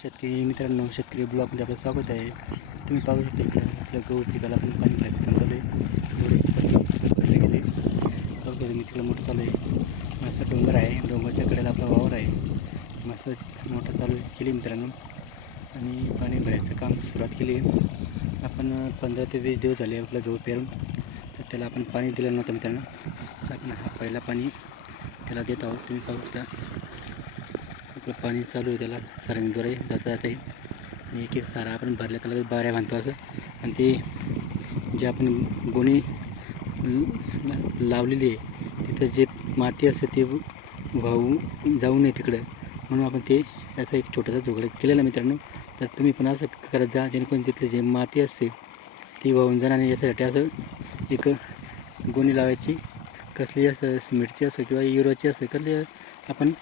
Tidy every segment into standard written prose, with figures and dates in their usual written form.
शेतकरी मित्रांनो, शेतकरी ब्लॉगमध्ये आपलं स्वागत आहे. तुम्ही पाहू शकता इकडं आपल्या गहू पिकाला पण पाणी भरायचं काम चालू आहे. एवढे भरले गेले. पाहू शकता मी तिकडं मोठं चालू आहे. मस्त डोंगर आहे, डोंगरच्या कडेला आपला वावर आहे. मस्त मोठं चालू केली मित्रांनो आणि पाणी भरायचं काम सुरुवात केली. आपण 15 ते 20 दिवस झाले आपलं गहू पेरून, तर त्याला आपण पाणी दिलं नव्हतं मित्रांनो. आपण हा पहिला पाणी त्याला देत आहोत. तुम्ही पाहू शकता आपलं पाणी चालू आहे, त्याला सरांगद्वारे जाता आहे आणि एक एक सारा आपण भरल्या त्याला बाऱ्या बांधतो असं. आणि ते जे आपण गोणी लावलेली आहे तिथं जे माती असते ते वाहू जाऊ नये तिकडं, म्हणून आपण ते याचा एक छोटासा जुगाड केलेला मित्रांनो. तर तुम्ही पण असं करत जा, जेणेकरून तिथले जे माती असते ती वाहून जाणार आणि याच्यासाठी असं एक गोणी लावायची. कसली असं सिमेंटची असं किंवा युरोची असं कसली आपण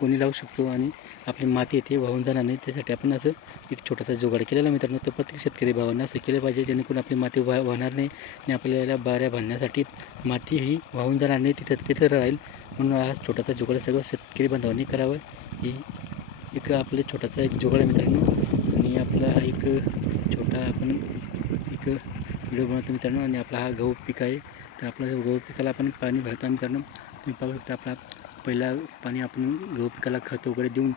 कोणी लावू शकतो आणि आपली माती येते वाहून जाणार नाही. त्यासाठी आपण असं एक छोटासा जुगाड केलेला मित्रांनो. तर प्रत्येक शेतकरी भावांना असं केलं पाहिजे, जेणेकरून आपली माती वाहणार नाही आणि आपल्याला बाऱ्या बांधण्यासाठी माती ही वाहून जाणार नाही, तिथं राहील. म्हणून हा छोटासा जुगाड सगळं शेतकरी बांधवांनी करावं. ही एक आपलं छोटासा एक जुगाड आहे मित्रांनो. आणि आपला हा एक छोटा आपण एक व्हिडिओ बनवतो मित्रांनो. आणि आपला हा गहू पीक आहे, तर आपल्या गहू पिकाला आपण पाणी भरतो मित्रांनो. तुम्ही पाहू शकता आपला पहिला पाणी आपण गहू पिकाला खत वगैरे देऊन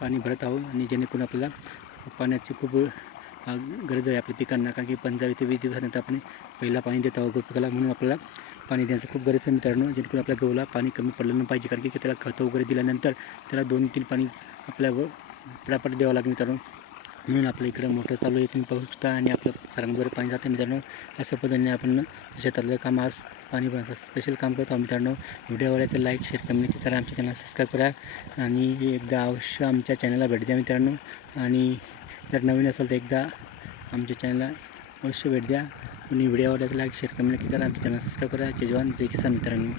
पाणी भरत आहोत. आणि जेणेकरून आपल्याला पाण्याची खूप गरज आहे आपल्या पिकांना, कारण की 15 ते 20 दिवसानंतर आपण पहिला पाणी देत आहोत गहू पिकाला. म्हणून आपल्याला पाणी द्यायचं खूप गरज आहे मित्रांनो, जेणेकरून आपल्या गहूला पाणी कमी पडलं नाही पाहिजे, कारण की त्याला खतं वगैरे दिल्यानंतर त्याला 2-3 पाणी आपल्या पटापट द्यावं लागेल मित्रांनो. म्हणून आपल्या इकडं मोटर चालू आहे, तुम्ही पाहू शकता. आणि आपलं सरांद्वारे पाणी जातं मित्रांनो. अशा पद्धतीने आपण शेतातलं काम आज पाणी भरण्याचं स्पेशल काम करतो मित्रांनो. व्हिडिओ आवडल्याचं लाईक, शेअर, कमेंट करा, आमच्या चॅनल सबस्क्राईब करा आणि एकदा अवश्य आमच्या चॅनलला भेट द्या मित्रांनो. आणि जर नवीन असेल तर एकदा आमच्या चॅनलला अवश्य भेट द्या. आणि व्हिडिओ आवडल्याचं लाईक, शेअर, कमेंट करा, आमच्या चॅनल सबस्क्राईब करा. जय जवान जय किसान मित्रांनो.